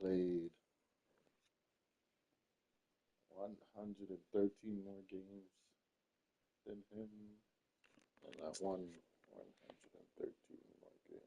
played 113 more games than him, and I won 113 more games.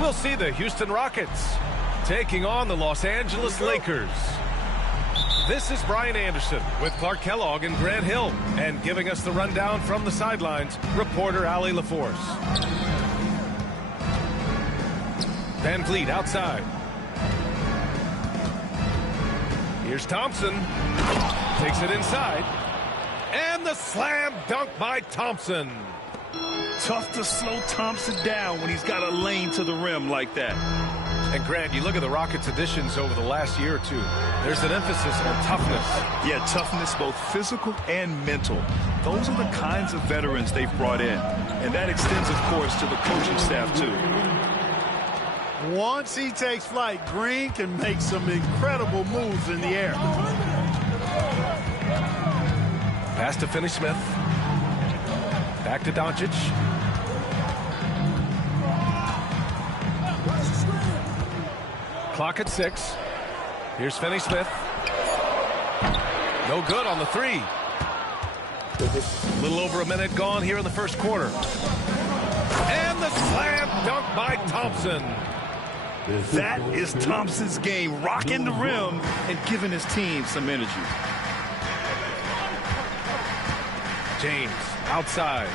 We'll see the Houston Rockets taking on the Los Angeles Lakers. This is Brian Anderson with Clark Kellogg and Grant Hill, and giving us the rundown from the sidelines, reporter Allie LaForce. Van Vliet outside. Here's Thompson. Takes it inside. And the slam dunk by Thompson. Tough to slow Thompson down when he's got a lane to the rim like that. And Grant, you look at the Rockets' additions over the last year or two. There's an emphasis on toughness. Yeah, toughness, both physical and mental. Those are the kinds of veterans they've brought in. And that extends, of course, to the coaching staff, too. Once he takes flight, Green can make some incredible moves in the air. Pass to Finney-Smith. Back to Doncic. Clock at 6. Here's Finney-Smith. No good on the three. A little over a minute gone here in the first quarter. And the slam dunk by Thompson. That is Thompson's game, rocking the rim and giving his team some energy. James outside.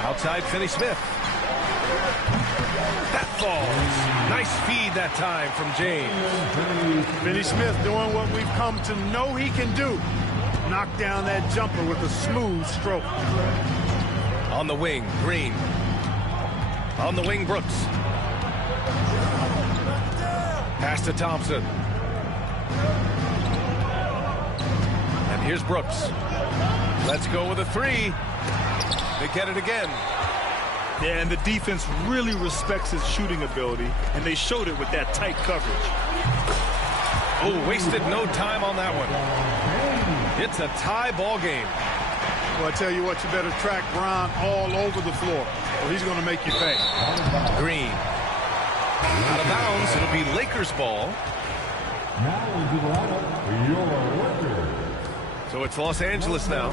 Outside Finney-Smith. That falls. Nice feed that time from James. Finney-Smith doing what we've come to know he can do. Knock down that jumper with a smooth stroke. On the wing, Green. On the wing, Brooks. Pass to Thompson. And here's Brooks. Let's go with a three. They get it again. Yeah, and the defense really respects his shooting ability, and they showed it with that tight coverage. Oh, wasted no time on that one. It's a tie ball game. Well, I tell you what, you better track Bron all over the floor, or he's going to make you pay. Green. Out of bounds, it'll be Lakers ball. So it's Los Angeles now.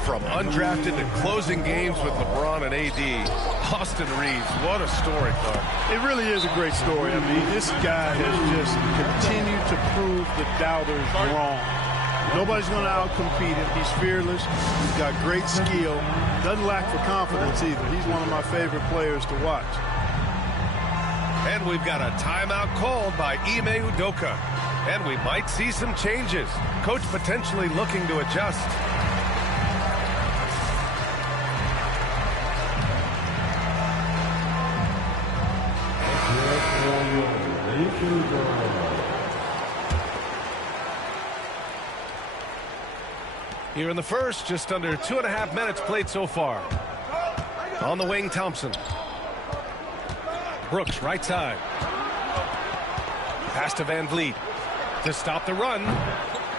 From undrafted to closing games with LeBron and AD, Austin Reeves, what a story, Clark. It really is a great story. I mean, this guy has just continued to prove the doubters wrong. Nobody's going to outcompete him. He's fearless. He's got great skill. Doesn't lack for confidence either. He's one of my favorite players to watch. And we've got a timeout called by Ime Udoka. And we might see some changes. Coach potentially looking to adjust. Here in the first, just under 2.5 minutes played so far. On the wing, Thompson. Brooks, right side. Pass to Van Vliet to stop the run.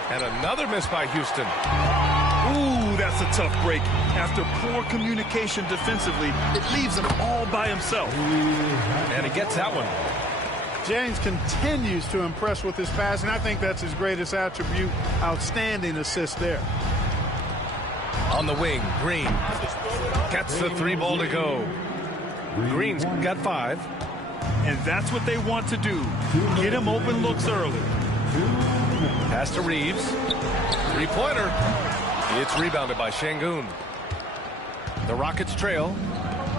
And another miss by Houston. Ooh, that's a tough break. After poor communication defensively, it leaves him all by himself. And he gets that one. James continues to impress with his passing. I think that's his greatest attribute. Outstanding assist there. On the wing, Green gets the three ball to go. Green's got 5. And that's what they want to do. Get him open looks early. Pass to Reeves. Three-pointer. It's rebounded by Şengün. The Rockets trail.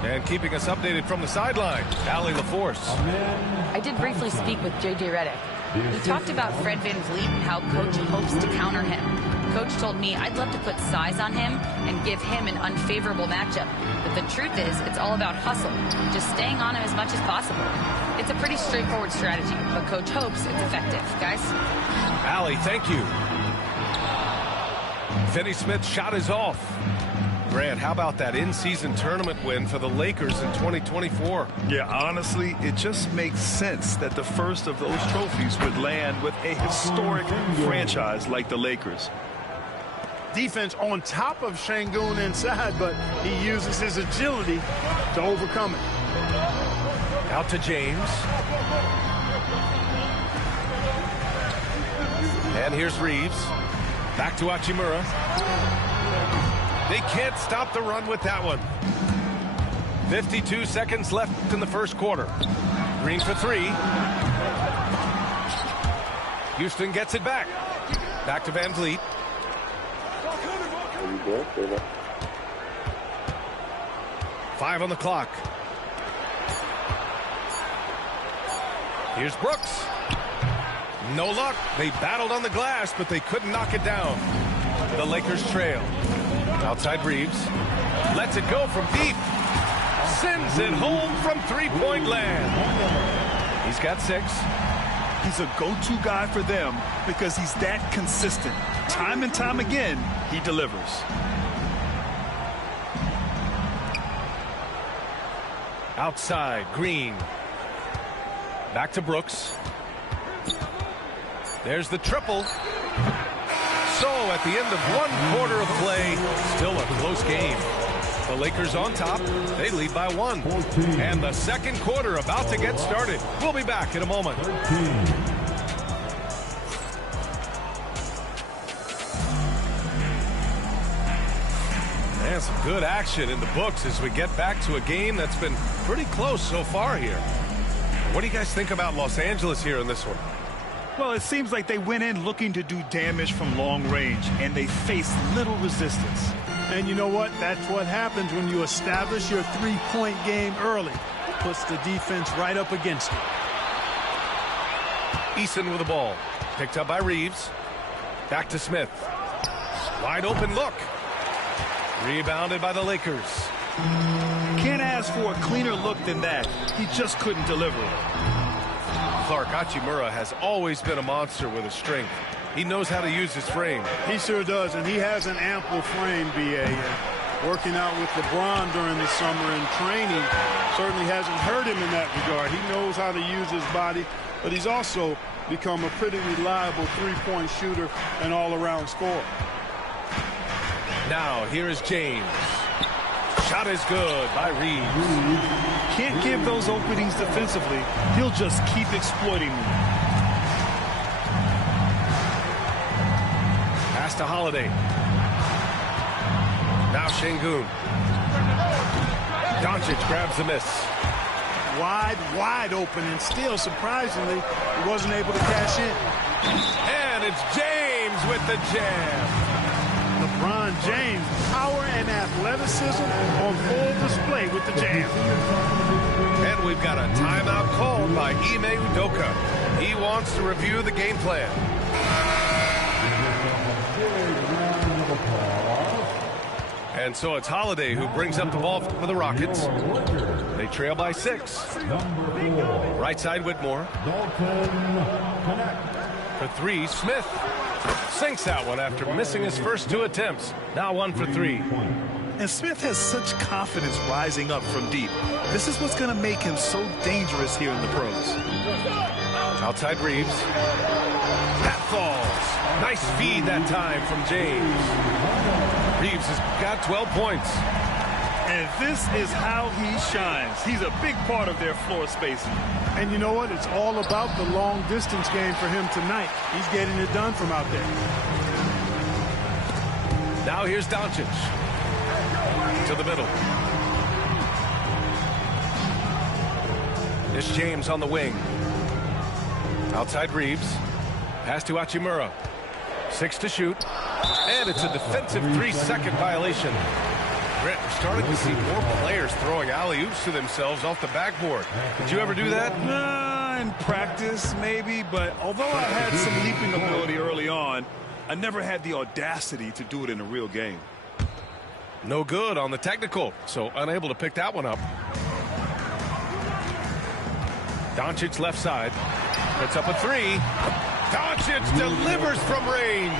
And keeping us updated from the sideline, Allie LaForce. I did briefly speak with J.J. Redick. We talked about Fred VanVleet and how Coach hopes to counter him. Coach told me I'd love to put size on him and give him an unfavorable matchup. But the truth is, it's all about hustle, just staying on him as much as possible. It's a pretty straightforward strategy, but Coach hopes it's effective. Guys? Allie, thank you. Finney Smith's shot is off. Grant, how about that in-season tournament win for the Lakers in 2024? Yeah, honestly, it just makes sense that the first of those trophies would land with a historic franchise like the Lakers. Defense on top of Şengün inside, but he uses his agility to overcome it. Out to James. And here's Reeves. Back to Hachimura. They can't stop the run with that one. 52 seconds left in the first quarter. Green for three. Houston gets it back. Back to VanVleet. 5 on the clock. Here's Brooks. No luck. They battled on the glass, but they couldn't knock it down. The Lakers trail. Outside Reeves. Lets it go from deep. Sends it home from three-point land. He's got 6. He's a go-to guy for them because he's that consistent. Time and time again, he delivers. Outside, Green. Back to Brooks. There's the triple. So at the end of 1 quarter of play, still a close game. The Lakers on top. They lead by 1. And the second quarter about to get started. We'll be back in a moment. And some good action in the books as we get back to a game that's been pretty close so far here. What do you guys think about Los Angeles here in this one? Well, it seems like they went in looking to do damage from long range, and they faced little resistance. And you know what? That's what happens when you establish your three-point game early. Puts the defense right up against it. Eason with the ball. Picked up by Reeves. Back to Smith. Wide open look. Rebounded by the Lakers. Can't ask for a cleaner look than that. He just couldn't deliver it. Clark, Hachimura has always been a monster with his strength. He knows how to use his frame. He sure does, and he has an ample frame, B.A. Working out with LeBron during the summer and training certainly hasn't hurt him in that regard. He knows how to use his body, but he's also become a pretty reliable three-point shooter and all-around scorer. Now, here is James. Shot is good by Reeves. Can't give those openings defensively. He'll just keep exploiting them. Pass to Holiday. Now Şengün. Doncic grabs the miss. Wide open, and still, surprisingly, he wasn't able to cash in. And it's James with the jam. LeBron James, power and athleticism on full display with the jam. And we've got a timeout called by Ime Udoka. He wants to review the game plan. And so it's Holiday who brings up the ball for the Rockets. They trail by 6. Right side, Whitmore. For 3, Smith. Sinks that one after missing his first 2 attempts. Now 1 for 3. And Smith has such confidence rising up from deep. This is what's going to make him so dangerous here in the pros. Outside Reeves. That falls. Nice feed that time from James. Reeves has got 12 points. And this is how he shines. He's a big part of their floor spacing. And you know what? It's all about the long distance game for him tonight. He's getting it done from out there. Now here's Doncic. To the middle. It's James on the wing. Outside Reeves. Pass to Hachimura. 6 to shoot. And it's a defensive 3-second violation. Grant, we're starting to see more players throwing alley-oops to themselves off the backboard. Did you ever do that? In practice, maybe, but although I had some leaping ability early on, I never had the audacity to do it in a real game. No good on the technical, so unable to pick that one up. Doncic left side. Puts up a three. Doncic delivers from range.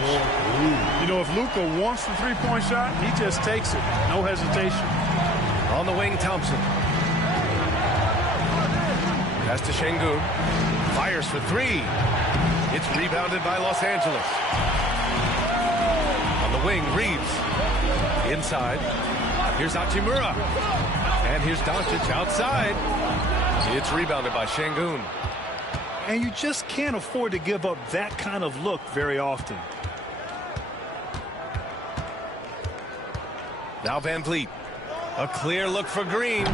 You know, if Luka wants the three-point shot, he just takes it. No hesitation. On the wing, Thompson. Pass to Şengün. Fires for three. It's rebounded by Los Angeles. On the wing, Reeves. Inside. Here's Hachimura. And here's Doncic outside. It's rebounded by Şengün. And you just can't afford to give up that kind of look very often. Now Van Vliet. A clear look for Green.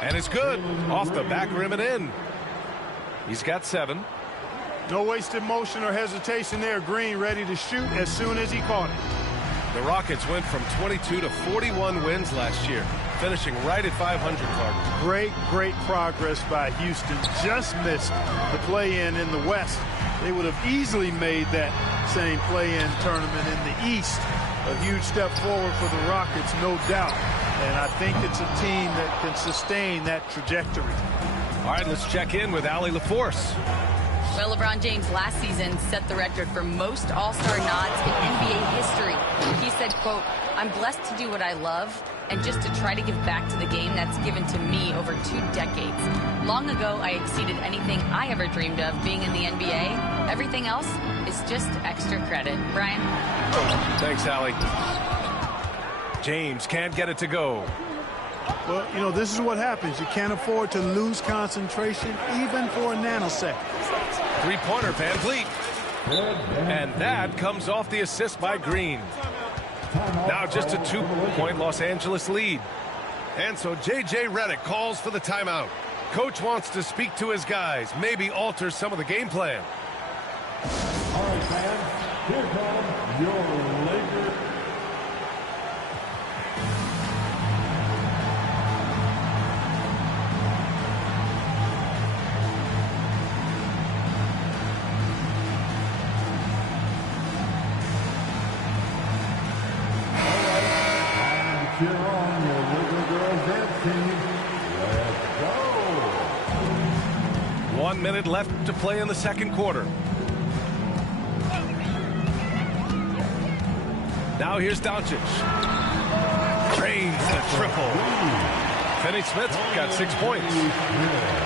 And it's good. Off the back rim and in. He's got 7. No wasted motion or hesitation there. Green ready to shoot as soon as he caught it. The Rockets went from 22 to 41 wins last year, finishing right at 500, Clark. Great progress by Houston. Just missed the play-in in the West. They would have easily made that same play-in tournament in the East. A huge step forward for the Rockets, no doubt. And I think it's a team that can sustain that trajectory. All right, let's check in with Allie LaForce. Well, LeBron James last season set the record for most All-Star nods in NBA history. He said, quote, "I'm blessed to do what I love and just to try to give back to the game that's given to me over 2 decades. Long ago, I exceeded anything I ever dreamed of being in the NBA. Everything else is just extra credit." Brian? Thanks, Allie. James can't get it to go. Well, you know, this is what happens. You can't afford to lose concentration even for a nanosecond. Three-pointer, Van Vliet. And that comes off the assist by Green. Now just a 2-point Los Angeles lead. And so J.J. Redick calls for the timeout. Coach wants to speak to his guys, maybe alter some of the game plan. All right, fans, here comes your Lakers. Cheer on your little girls dance team. Let's go. 1 minute left to play in the second quarter. Now here's Doncic. Drains the triple. Finney-Smith got 6 points.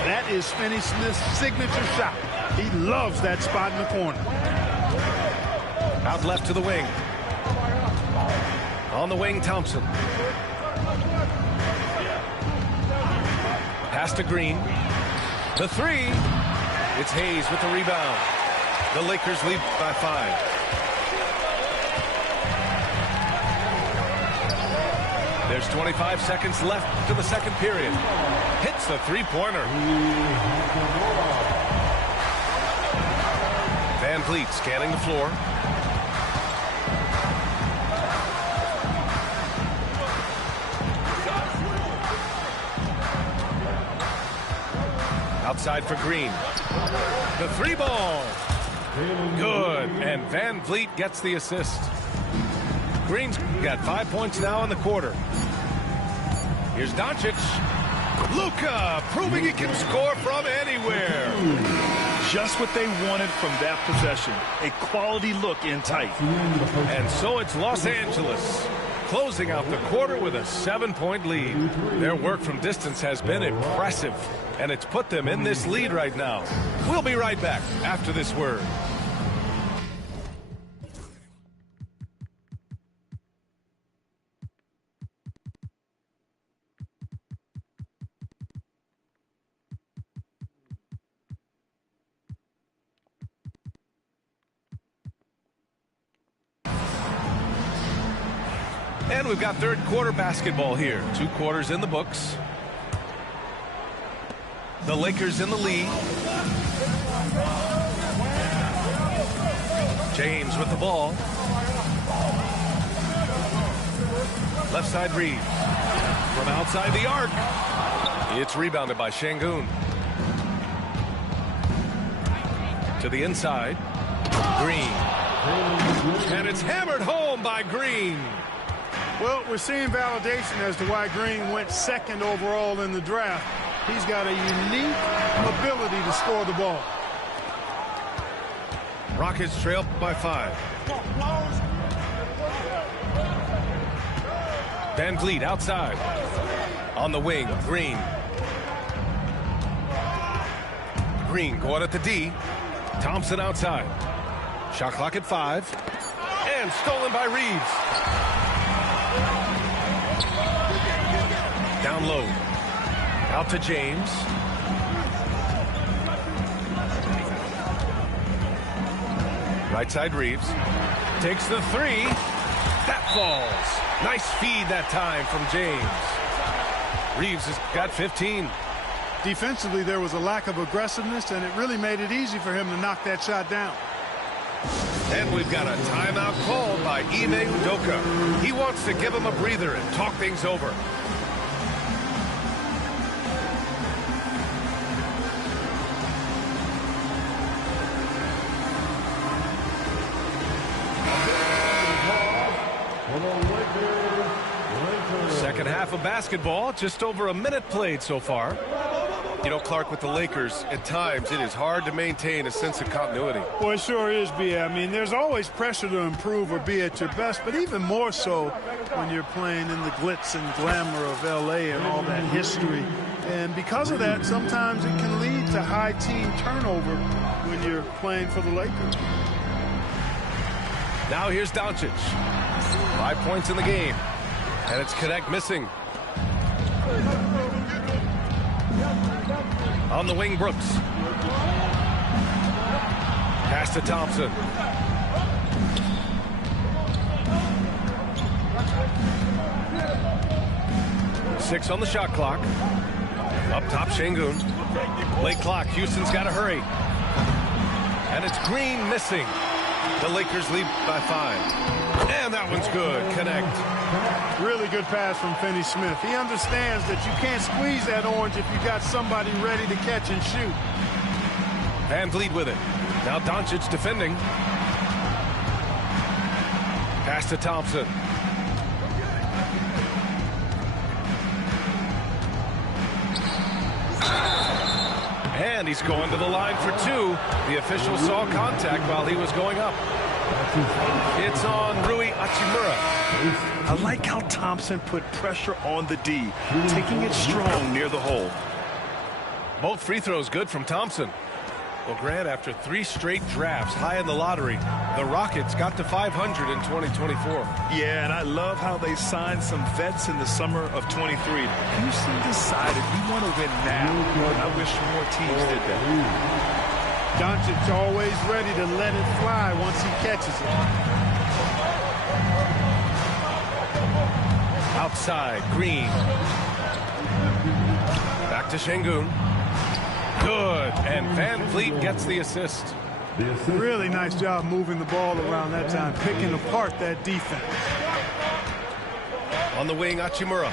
That is Finney-Smith's signature shot. He loves that spot in the corner. Out left to the wing. On the wing, Thompson. Pass to Green. The three. It's Hayes with the rebound. The Lakers lead by 5. There's 25 seconds left to the second period. Hits the three-pointer. Van Vliet scanning the floor. Outside for Green. The three ball. Good. And Van Vliet gets the assist. Green's got 5 points now in the quarter. Here's Doncic. Luka proving he can score from anywhere. Just what they wanted from that possession. A quality look in tight. And so it's Los Angeles closing out the quarter with a 7-point lead. Their work from distance has been impressive, and it's put them in this lead right now. We'll be right back after this word. And we've got third quarter basketball here. 2 quarters in the books. The Lakers in the lead. James with the ball. Left side Reeves. From outside the arc. It's rebounded by Şengün. To the inside. Green. And it's hammered home by Green. Well, we're seeing validation as to why Green went second overall in the draft. He's got a unique ability to score the ball. Rockets trail by 5. Van Vliet outside. On the wing, Green. Green going at the D. Thompson outside. Shot clock at 5. And stolen by Reeves. Down low. Out to James. Right side Reeves. Takes the 3. That falls. Nice feed that time from James. Reeves has got 15. Defensively, there was a lack of aggressiveness, and it really made it easy for him to knock that shot down. And we've got a timeout called by Nba2k25. He wants to give him a breather and talk things over. Second half of basketball, just over a minute played so far. You know, Clark, with the Lakers, at times it is hard to maintain a sense of continuity. Well, it sure is, B. I mean, there's always pressure to improve or be at your best, but even more so when you're playing in the glitz and glamour of L.A. and all that history. And because of that, sometimes it can lead to high team turnover when you're playing for the Lakers. Now here's Doncic. 5 points in the game. And it's Connect missing. On the wing, Brooks. Pass to Thompson. Six on the shot clock. Up top, Şengün. Late clock. Houston's got to hurry. And it's Green missing. The Lakers lead by 5. And that one's good. Connect. Really good pass from Finney Smith. He understands that you can't squeeze that orange if you got somebody ready to catch and shoot. Van Vliet with it. Now Doncic defending. Pass to Thompson. And he's going to the line for 2. The official saw contact while he was going up. It's on Rui Hachimura. I like how Thompson put pressure on the D, taking it strong near the hole. Both free throws good from Thompson. Well, Grant, after 3 straight drafts high in the lottery, the Rockets got to 500 in 2024. Yeah, and I love how they signed some vets in the summer of 23. Houston decided we want to win now. I wish more teams did that. Doncic always ready to let it fly once he catches it. Outside, Green. Back to Şengün. Good, and Van Vliet gets the assist. Really nice job moving the ball around that time, picking apart that defense. On the wing, Hachimura.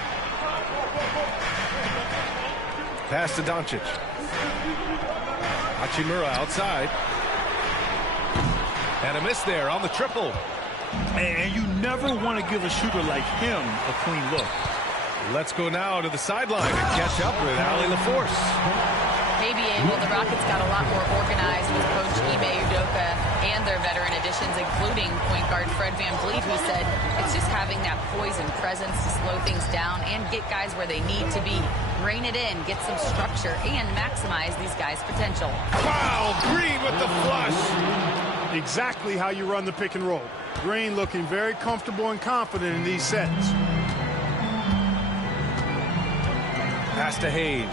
Pass to Doncic. Hachimura outside. And a miss there on the triple. And you never want to give a shooter like him a clean look. Let's go now to the sideline and catch up with Allie LaForce. Maybe well, the Rockets got a lot more organized with Coach Nba2k25 and their veteran additions, including point guard Fred Van Vliet, who said it's just having that poise and presence to slow things down and get guys where they need to be. Rein it in, get some structure, and maximize these guys' potential. Wow, Green with the flush. Exactly how you run the pick and roll. Green looking very comfortable and confident in these sets. Pass to Hayes.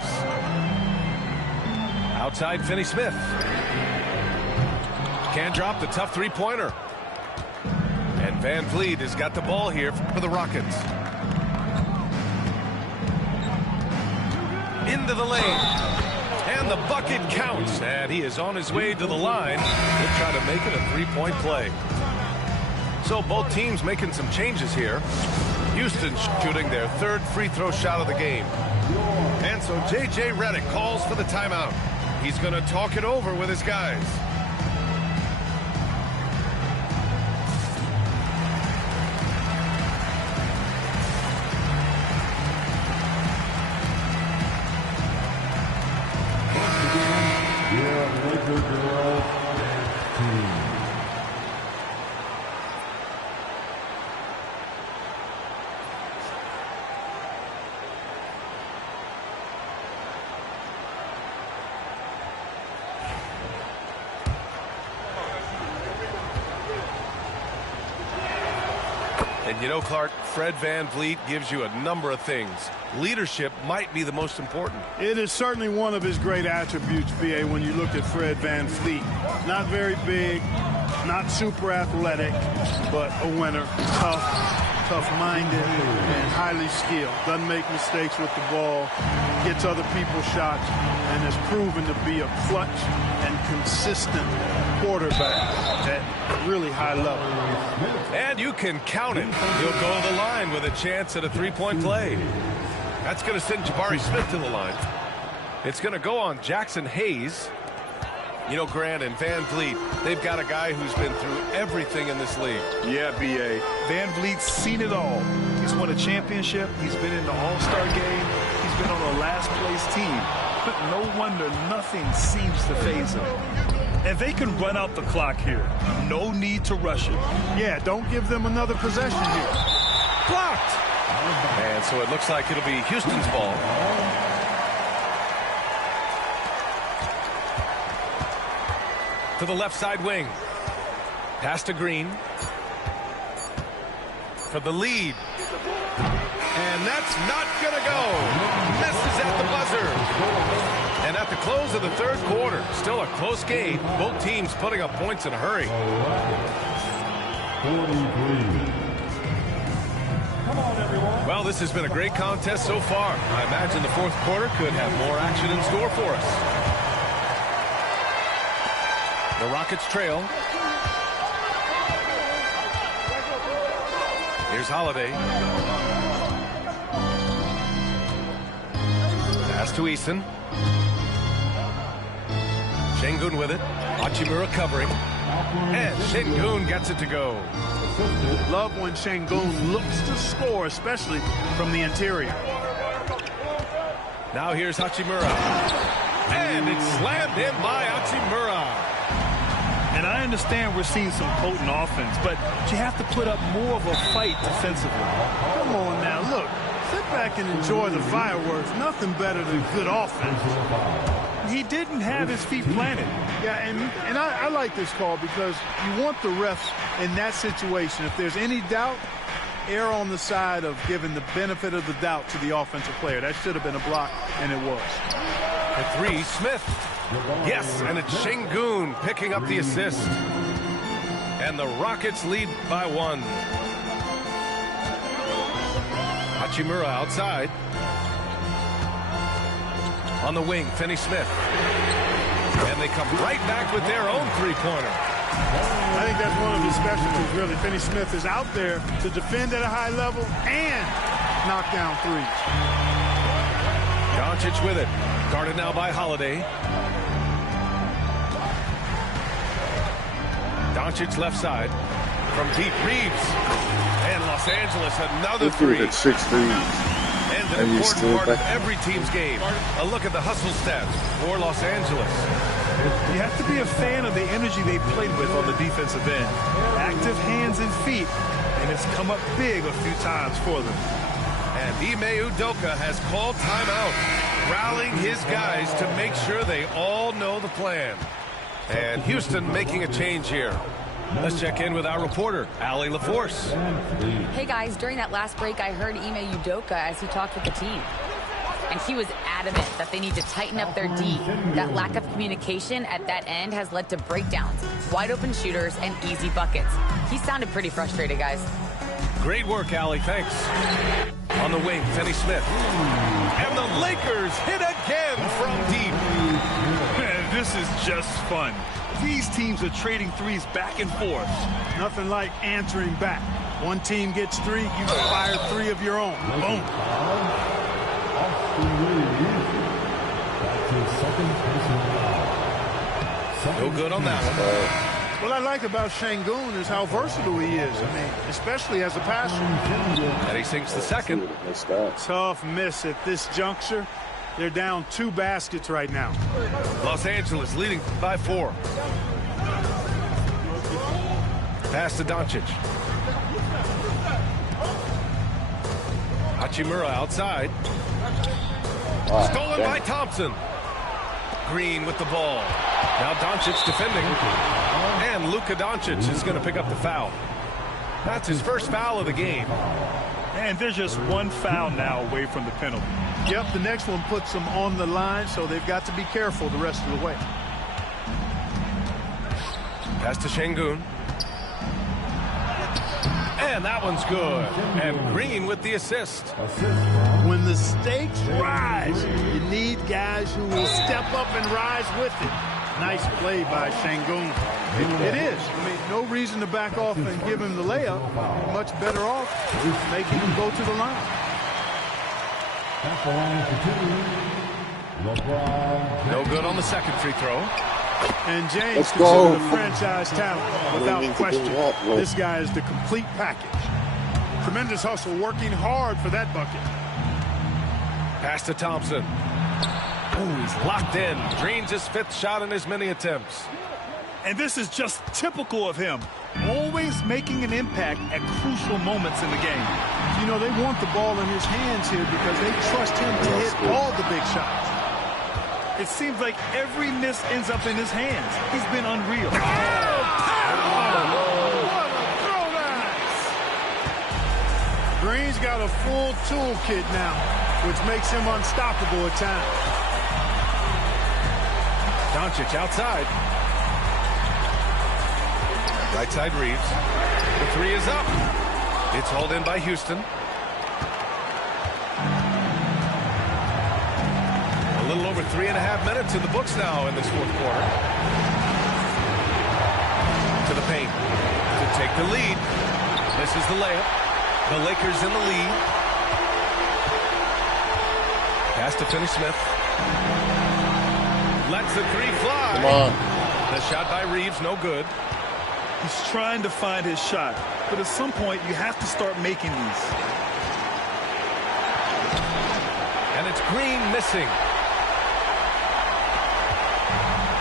Outside, Finney Smith. Can't drop the tough three-pointer. And Van Vliet has got the ball here for the Rockets. Into the lane. And the bucket counts. And he is on his way to the line. He'll try to make it a three-point play. So both teams making some changes here. Houston shooting their third free throw shot of the game. And so J.J. Redick calls for the timeout. He's going to talk it over with his guys. And you know, Clark, Fred VanVleet gives you a number of things. Leadership might be the most important. It is certainly one of his great attributes, B.A., when you look at Fred VanVleet. Not very big, not super athletic, but a winner. Tough-minded, and highly skilled. Doesn't make mistakes with the ball, gets other people's shots, and has proven to be a clutch and consistent quarterback at really high level. And you can count it. He'll go to the line with a chance at a three-point play. That's going to send Jabari Smith to the line. It's going to go on Jackson Hayes. You know, Grant and VanVleet, they've got a guy who's been through everything in this league. Yeah, B.A. VanVleet's seen it all. He's won a championship. He's been in the All-Star game. He's been on a last-place team. But no wonder nothing seems to faze him. And they can run out the clock here. No need to rush it. Yeah, don't give them another possession here. Blocked! And so it looks like it'll be Houston's ball. To the left side wing. Pass to Green. For the lead. And that's not going to go. Misses at the buzzer. And at the close of the third quarter, still a close game. Both teams putting up points in a hurry. 43. Come on, everyone. Well, this has been a great contest so far. I imagine the fourth quarter could have more action in store for us. The Rockets trail. Here's Holiday. Pass to Eason. Şengün with it. Hachimura covering. And Şengün gets it to go. Love when Şengün looks to score, especially from the interior. Now here's Hachimura. And it's slammed in by Hachimura. And I understand we're seeing some potent offense, but you have to put up more of a fight defensively. Come on now, look. Sit back and enjoy the fireworks. Nothing better than good offense. He didn't have his feet planted. Yeah, and I like this call because you want the refs in that situation. If there's any doubt, err on the side of giving the benefit of the doubt to the offensive player. That should have been a block, and it was. For three, Smith. Yes, and it's Şengün picking up the assist. And the Rockets lead by one. Hachimura outside. On the wing, Finney-Smith. And they come right back with their own three-pointer. I think that's one of his specialties, really. Finney-Smith is out there to defend at a high level and knock down threes. Doncic with it. Guarded now by Holiday. Doncic left side. From deep, Reeves. And Los Angeles, another three. At 6 threes. And an important part of every team's game. A look at the hustle stats for Los Angeles. You have to be a fan of the energy they played with on the defensive end. Active hands and feet, and it's come up big a few times for them. And Ime Udoka has called timeout, rallying his guys to make sure they all know the plan. And Houston making a change here. Let's check in with our reporter, Allie LaForce. Hey, guys, during that last break, I heard Ime Udoka as he talked with the team. And he was adamant that they need to tighten up their D. That lack of communication at that end has led to breakdowns, wide open shooters, and easy buckets. He sounded pretty frustrated, guys. Great work, Allie. Thanks. On the wing, Finney-Smith. And the Lakers hit again from deep. Man, this is just fun. These teams are trading threes back and forth. Nothing like answering back. One team gets 3, you fire 3 of your own. Boom. No good on that one. What I like about Şengün is how versatile he is. I mean, especially as a passer. And he sinks the second. Tough miss at this juncture. They're down 2 baskets right now. Los Angeles leading by 4. Pass to Doncic. Hachimura outside. Stolen by Thompson. Green with the ball. Now Doncic defending. And Luka Doncic is going to pick up the foul. That's his first foul of the game. And there's just 1 foul now away from the penalty. Yep, the next one puts them on the line, so they've got to be careful the rest of the way. Pass to Şengün. And that one's good. And Green with the assist. When the stakes rise, you need guys who will step up and rise with it. Nice play by Şengün. It is. I mean, no reason to back off and give him the layup. You're much better off making him go to the line. No good on the second free throw. And James considered a franchise talent without question. This guy is the complete package. Tremendous hustle, working hard for that bucket. Pass to Thompson. Ooh, he's locked in. Drains his 5th shot in as many attempts. And this is just typical of him. Always making an impact at crucial moments in the game. You know, they want the ball in his hands here because they trust him to hit all the big shots. It seems like every miss ends up in his hands. He's been unreal. What a throwback! Green's got a full toolkit now, which makes him unstoppable at times. Doncic outside. Right side Reeves. The 3 is up. It's hauled in by Houston. A little over 3.5 minutes in the books now in this 4th quarter. To the paint. To take the lead. This is the layup. The Lakers in the lead. Pass to Finney-Smith. Lets the 3 fly. Come on. The shot by Reeves, no good. He's trying to find his shot, but at some point you have to start making these. And it's Green missing.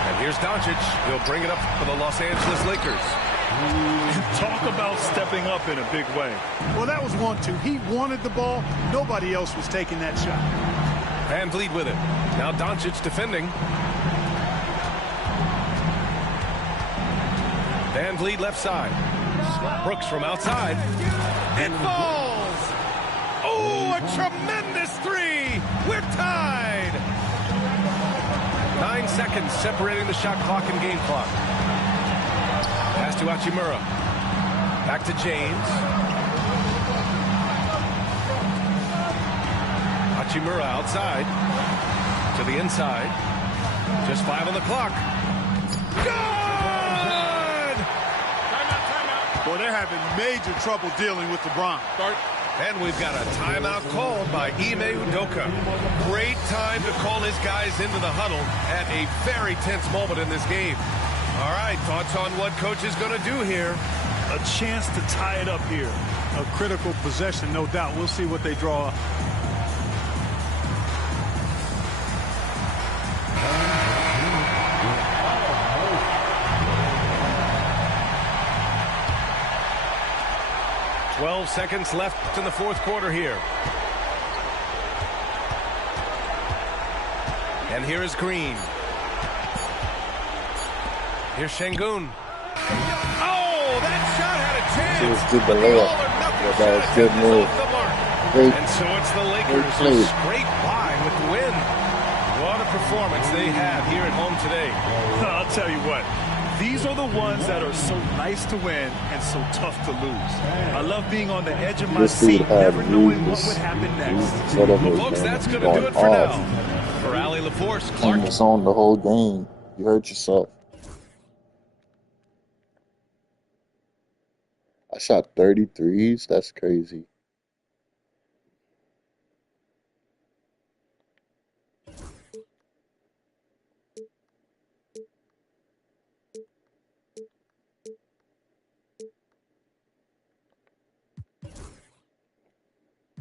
And here's Doncic. He'll bring it up for the Los Angeles Lakers. Talk about stepping up in a big way. Well, that was 1-2. He wanted the ball. Nobody else was taking that shot. Van Vliet with it. Now Doncic defending. Van Vliet left side. Brooks from outside. It falls! Oh, a tremendous 3! We're tied! 9 seconds separating the shot clock and game clock. Pass to Hachimura. Back to James. Hachimura outside. To the inside. Just 5 on the clock. Boy, they're having major trouble dealing with LeBron. And we've got a timeout called by Ime Udoka. Great time to call his guys into the huddle at a very tense moment in this game. All right, thoughts on what coach is going to do here? A chance to tie it up here. A critical possession, no doubt. We'll see what they draw up. Seconds left in the 4th quarter here. And here is Green. Here's Şengün. Oh, that shot had a chance. It was good, but layup. That was good move. And so it's the Lakers who scrape by with the win. What a performance they have here at home today. I'll tell you what. These are the ones that are so nice to win and so tough to lose. I love being on the edge of my seat, never knowing what would happen next. Well, folks, that's going to do it for now. For Allie LaForce, Clark. Was on the whole game. You hurt yourself. I shot 33s. That's crazy.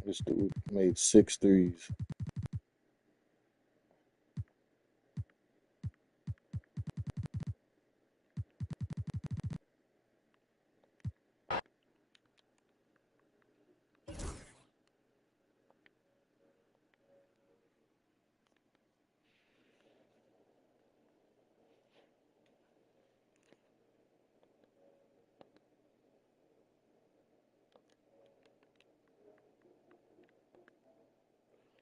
This dude made 6 threes.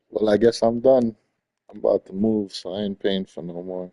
Well, I guess I'm done. I'm about to move, so I ain't paying for no more.